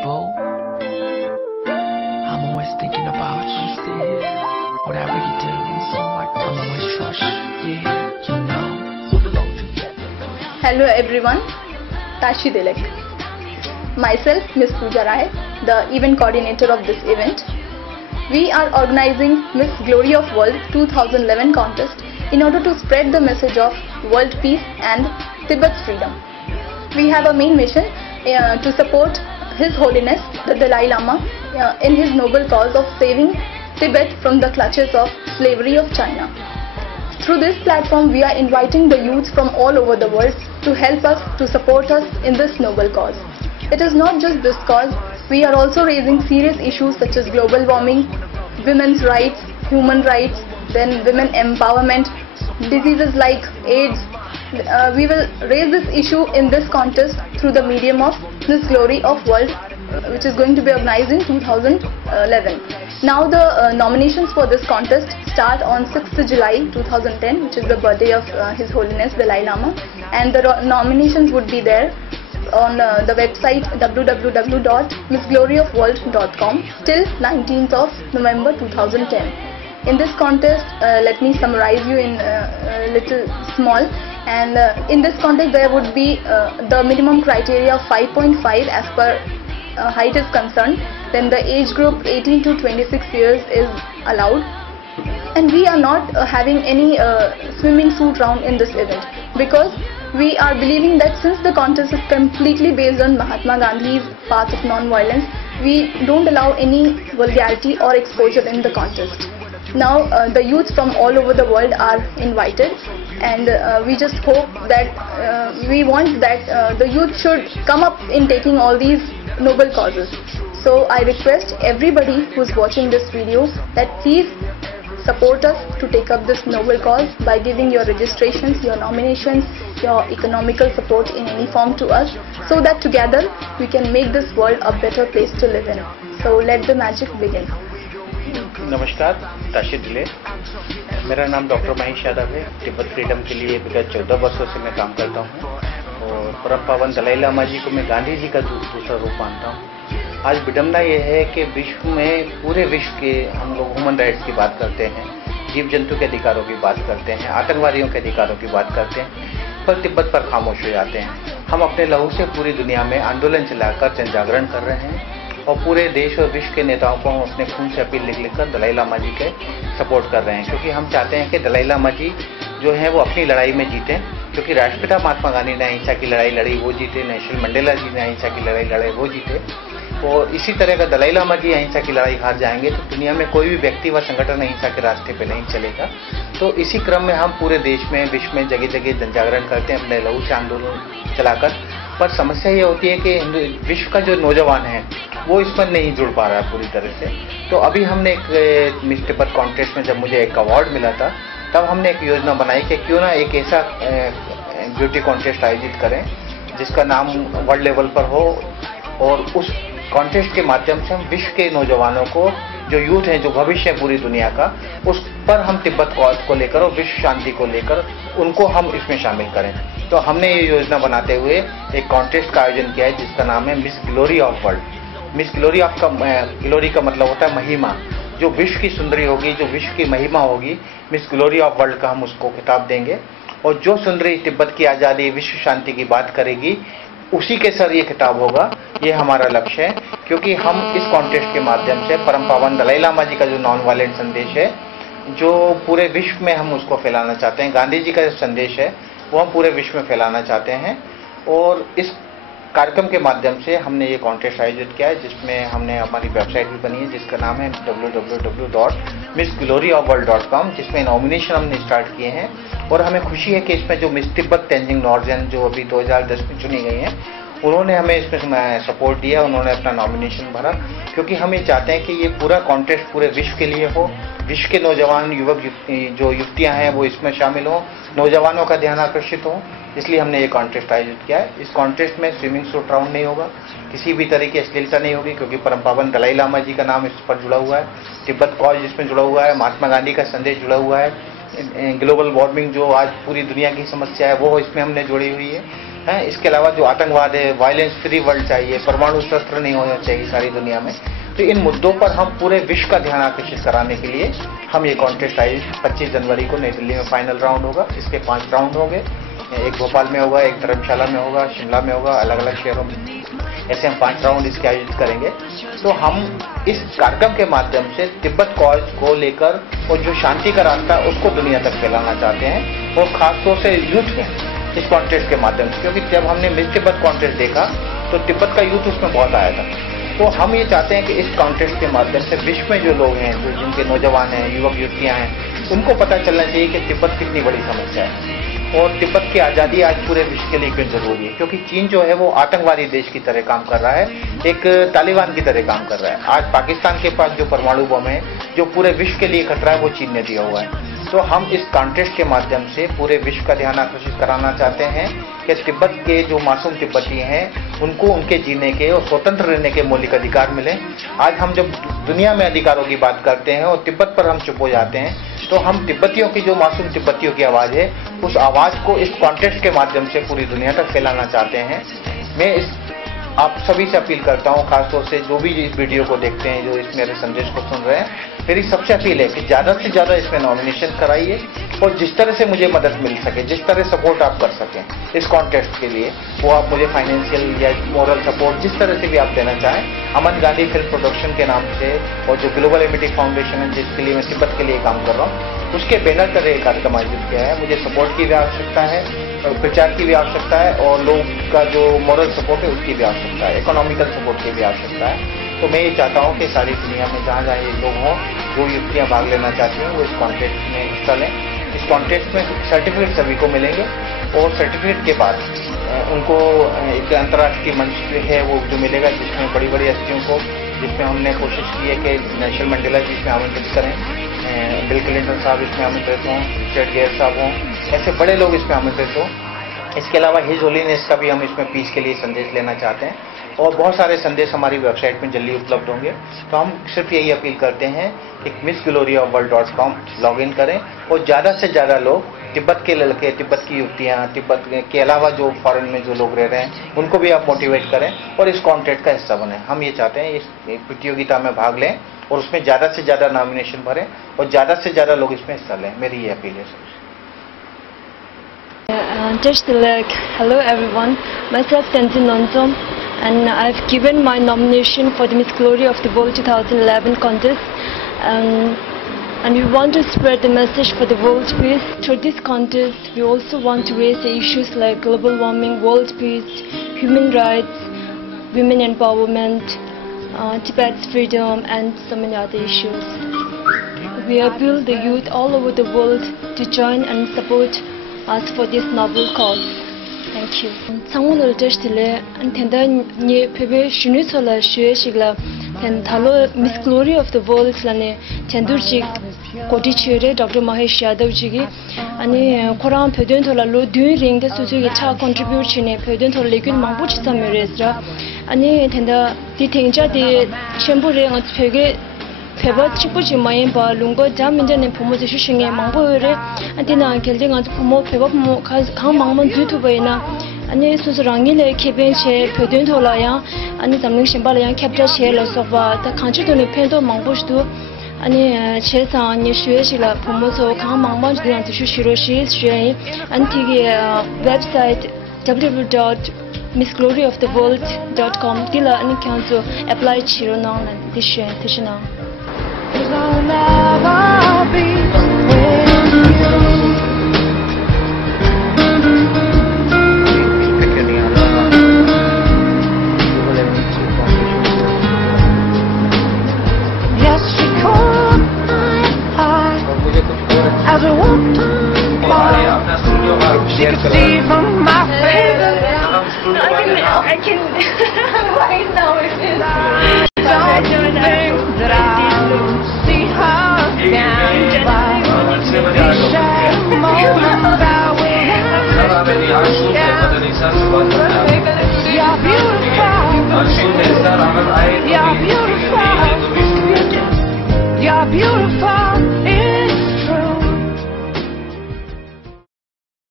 people. I'm always thinking about you still. Whatever you do, I'm always trust you, you know. Hello everyone, Tashi Dilek. Myself, Miss Pooja Rai, the event coordinator of this event. We are organizing Miss Glory of World 2011 contest in order to spread the message of world peace and Tibet's freedom. We have a main mission to support His Holiness the Dalai Lama in his noble cause of saving Tibet from the clutches of slavery of China. Through this platform, we are inviting the youths from all over the world to help us, to support us in this noble cause. It is not just this cause, we are also raising serious issues such as global warming, women's rights, human rights, then women empowerment, diseases like AIDS. We will raise this issue in this contest through the medium of Miss Glory of World, which is going to be organized in 2011. Now the nominations for this contest start on 6th July 2010, which is the birthday of His Holiness Dalai Lama, and the nominations would be there on the website www.missgloryofworld.com till 19th of November 2010. In this contest, let me summarize you in little small. And in this contest, there would be the minimum criteria of 5.5 as per height is concerned. Then the age group 18 to 26 years is allowed. And we are not having any swimming suit round in this event, because we are believing that since the contest is completely based on Mahatma Gandhi's path of non-violence, we don't allow any vulgarity or exposure in the contest. Now the youth from all over the world are invited, and we just hope that we want that the youth should come up in taking all these noble causes. So I request everybody who's watching this video that please support us to take up this noble cause by giving your registrations, your nominations, your economical support in any form to us, so that together we can make this world a better place to live in. So let the magic begin. नमस्कार, ताशी दिले। मेरा नाम doctor Mahesh Yadav है। Tibet freedom के लिए विगत 14 वर्षों से मैं काम करता हूँ और परम पावन दलाई लामा जी को मैं गांधी जी का दूसरा रूप मानता हूँ। आज विडम्बना यह है कि विश्व में, पूरे विश्व के हम लोग ह्यूमन राइट्स की बात करते हैं, जीव जंतु के अधिकारों की बात करते हैं, आतंकवादियों के अधिकारों की बात करते हैं, पर तिब्बत पर खामोश हो जाते हैं। हम अपने लहू से पूरी दुनिया में आंदोलन चलाकर जन जागरण कर रहे हैं और पूरे देश और विश्व के नेताओं को हम अपने खून से अपील लिख कर दलाई लामा जी के सपोर्ट कर रहे हैं, क्योंकि हम चाहते हैं कि दलाई लामा जी जो हैं वो अपनी लड़ाई में जीतें, क्योंकि राष्ट्रपिता महात्मा गांधी ने अहिंसा की लड़ाई लड़ी, वो जीते। नेल्सन मंडेला जी ने अहिंसा की लड़ाई लड़ी, वो जीते। और इसी तरह का दलाई लामा जी अहिंसा की लड़ाई हार जाएंगे तो दुनिया में कोई भी व्यक्ति व संगठन अहिंसा के रास्ते पे नहीं चलेगा। तो इसी क्रम में हम पूरे देश में, विश्व में जगह जगह जन जागरण करते हैं अपने लहू से आंदोलन चलाकर। पर समस्या ये होती है कि विश्व का जो नौजवान है वो इसमें नहीं जुड़ पा रहा है पूरी तरह से। तो अभी हमने एक मिस तिब्बत कॉन्टेस्ट में जब मुझे एक अवार्ड मिला था, तब हमने एक योजना बनाई कि क्यों ना एक ऐसा ब्यूटी कॉन्टेस्ट आयोजित करें जिसका नाम वर्ल्ड लेवल पर हो, और उस कॉन्टेस्ट के माध्यम से हम विश्व के नौजवानों को, जो यूथ है, जो भविष्य है पूरी दुनिया का, उस पर हम तिब्बत कॉज को लेकर और विश्व शांति को लेकर उनको हम इसमें शामिल करें। तो हमने ये योजना बनाते हुए एक कॉन्टेस्ट का आयोजन किया है जिसका नाम है miss glory of world. Miss glory of glory का मतलब होता है महिमा। जो विश्व की सुंदरी होगी, जो विश्व की महिमा होगी, मिस ग्लोरी ऑफ वर्ल्ड का हम उसको खिताब देंगे। और जो सुंदरी तिब्बत की आज़ादी, विश्व शांति की बात करेगी, उसी के सर ये खिताब होगा। ये हमारा लक्ष्य है, क्योंकि हम इस कॉन्टेस्ट के माध्यम से परम पावन दलाई लामा जी का जो नॉन वायलेंट संदेश है, जो पूरे विश्व में हम उसको फैलाना चाहते हैं, गांधी जी का जो संदेश है वो हम पूरे विश्व में फैलाना चाहते हैं। और इस कार्यक्रम के माध्यम से हमने ये कॉन्टेस्ट आयोजित किया है, जिसमें हमने हमारी वेबसाइट भी बनी है जिसका नाम है www.missgloryofworld.com, जिसमें नॉमिनेशन हमने स्टार्ट किए हैं। और हमें खुशी है कि इसमें जो मिस तिब्बत तेंजिंग नॉर्जन जो अभी 2010 में चुनी गई हैं, उन्होंने हमें इसमें सपोर्ट दिया, उन्होंने अपना नॉमिनेशन भरा, क्योंकि हम ये चाहते हैं कि ये पूरा कॉन्टेस्ट पूरे विश्व के लिए हो, विश्व के नौजवान युवक जो युवतियां हैं वो इसमें शामिल हों, नौजवानों का ध्यान आकर्षित हो। इसलिए हमने ये कॉन्टेस्ट आयोजित किया है। इस कॉन्टेस्ट में स्विमिंग सूट राउंड नहीं होगा, किसी भी तरह की अश्लीलता नहीं होगी, क्योंकि परम पावन दलाई लामा जी का नाम इस पर जुड़ा हुआ है, तिब्बत कॉज इसमें जुड़ा हुआ है, महात्मा गांधी का संदेश जुड़ा हुआ है, ग्लोबल वार्मिंग जो आज पूरी दुनिया की समस्या है वो इसमें हमने जोड़ी हुई है। है। इसके अलावा जो आतंकवाद है, वायलेंस फ्री वर्ल्ड चाहिए, परमाणु शस्त्र नहीं होना चाहिए सारी दुनिया में। तो इन मुद्दों पर हम पूरे विश्व का ध्यान आकर्षित कराने के लिए हम ये कॉन्टेस्ट आयोजित 25 जनवरी को नई दिल्ली में फाइनल राउंड होगा। इसके 5 राउंड होंगे, एक भोपाल में होगा, एक धर्मशाला में होगा, शिमला में होगा, अलग अलग शहरों में। ऐसे हम 5 राउंड इसके आयोजित करेंगे। तो हम इस कार्यक्रम के माध्यम से तिब्बत कॉज को लेकर और जो शांति का रास्ता उसको दुनिया तक फैलाना चाहते हैं, और खासतौर से यूथ में इस कॉन्टेस्ट के माध्यम से। क्योंकि जब हमने मिस तिब्बत कॉन्टेस्ट देखा तो तिब्बत का यूथ उसमें बहुत आया था। तो हम ये चाहते हैं कि इस कॉन्टेस्ट के माध्यम से विश्व में जो लोग हैं, जो जिनके नौजवान हैं, युवक युवतियां हैं, उनको पता चलना चाहिए कि तिब्बत कितनी बड़ी समस्या है और तिब्बत की आज़ादी आज पूरे विश्व के लिए क्यों जरूरी है। क्योंकि चीन जो है वो आतंकवादी देश की तरह काम कर रहा है, एक तालिबान की तरह काम कर रहा है। आज पाकिस्तान के पास जो परमाणु बम है, जो पूरे विश्व के लिए खतरा है, वो चीन ने दिया हुआ है। तो हम इस कॉन्टेस्ट के माध्यम से पूरे विश्व का ध्यान आकर्षित कराना चाहते हैं कि तिब्बत के जो मासूम तिब्बती हैं उनको उनके जीने के और स्वतंत्र रहने के मौलिक अधिकार मिले। आज हम जब दुनिया में अधिकारों की बात करते हैं और तिब्बत पर हम चुप हो जाते हैं, तो हम तिब्बतियों की जो मासूम तिब्बतियों की आवाज़ है, उस आवाज़ को इस कॉन्टेस्ट के माध्यम से पूरी दुनिया तक फैलाना चाहते हैं। मैं आप सभी से अपील करता हूं, खासतौर से जो भी इस वीडियो को देखते हैं, जो इस मेरे संदेश को सुन रहे हैं, मेरी सबसे अपील है कि ज़्यादा से ज़्यादा इसमें नॉमिनेशन कराइए और जिस तरह से मुझे मदद मिल सके, जिस तरह सपोर्ट आप कर सकें इस कॉन्टेस्ट के लिए, वो आप मुझे फाइनेंशियल या मोरल सपोर्ट जिस तरह से भी आप देना चाहें। अमन गांधी फिल्म प्रोडक्शन के नाम से और जो ग्लोबल एमिटी फाउंडेशन है, जिसके लिए मैं तिब्बत के लिए काम कर रहा हूँ, उसके बैनर पर एक कार्यक्रम आयोजित किया है। मुझे सपोर्ट की भी आवश्यकता है, प्रचार की भी आवश्यकता है, और लोग का जो मॉरल सपोर्ट है उसकी भी आवश्यकता है, इकोनॉमिकल सपोर्ट की भी आवश्यकता है। तो मैं ये चाहता हूँ कि सारी दुनिया में जहाँ जहाँ ये लोग हों, जो युवतियाँ भाग लेना चाहती हैं, वो इस कॉन्टेस्ट में हिस्सा लें। इस कॉन्टेस्ट में सर्टिफिकेट सभी को मिलेंगे और सर्टिफिकेट के बाद उनको एक अंतर्राष्ट्रीय मंच है वो जो मिलेगा, जिसमें बड़ी बड़ी हस्तियों को, जिसमें हमने कोशिश की है कि नेल्सन मंडेला जी इसमें आमंत्रित करें, बिल क्लिंटन साहब इसमें आमंत्रित हों, रिचर्ड गेयर साहब हों, ऐसे बड़े लोग इसमें आमंत्रित हों। इसके अलावा हिज होलीनेस का भी हम इसमें पीस के लिए संदेश लेना चाहते हैं, और बहुत सारे संदेश हमारी वेबसाइट में जल्दी उपलब्ध होंगे। तो हम सिर्फ यही अपील करते हैं कि missgloryaofworld.com लॉगिन करें और ज़्यादा से ज़्यादा लोग, तिब्बत के लड़के, तिब्बत की युवतियाँ, तिब्बत के अलावा जो फॉरेन में जो लोग रह रहे हैं, उनको भी आप मोटिवेट करें और इस कॉन्टेस्ट का हिस्सा बने। हम ये चाहते हैं इस प्रतियोगिता में भाग लें और उसमें ज़्यादा से ज़्यादा नॉमिनेशन भरें और ज़्यादा से ज़्यादा लोग इसमें हिस्सा लें। मेरी ये अपील है। Just like, hello everyone, myself Tenzin Nonsom, and I've given my nomination for the Miss Glory of the World 2011 contest, and we want to spread the message for the world peace. Through this contest, we also want to raise the issues like global warming, world peace, human rights, women empowerment, Tibet's freedom, and so many other issues. We appeal the youth all over the world to join and support us for this noble cause. Thank you. Sangwon testile and tenda ni pebe shunu sola shue shigla ten thalo Miss Glory of the World lane chendurji koti chere Dr. Mahesh Yadav ji gi ani Quran pheden thola lo dun ring de suju gi cha contribute chine pheden thola lekin mangbu chisa meresra ani tenda ti thengja de chenbu re ngat phege Peba chipuchi mayin ba lungo jam minjane pomo de shishinge mangbo re antina gelde ngat pomo peba pomo khang mangmon du tu baina ani susurangi le keben che pheden thola ya ani zamling shimbal ya capture che la soba ta khanchi to ne pendo mangbo shdu ani che sa ni shue shi la pomo so khang mangmon de ngat shiro shi shue anti website www.missgloryaoftheworld.com dila ani kyanzo apply chiro na dishe tishna. I'll never be with you. Yes, she caught my eye as I walked by. She could see from my face. I can right now it is. Don't think that I'll see her stand by. These sad moments I will have. You're beautiful. You're beautiful. You're beautiful.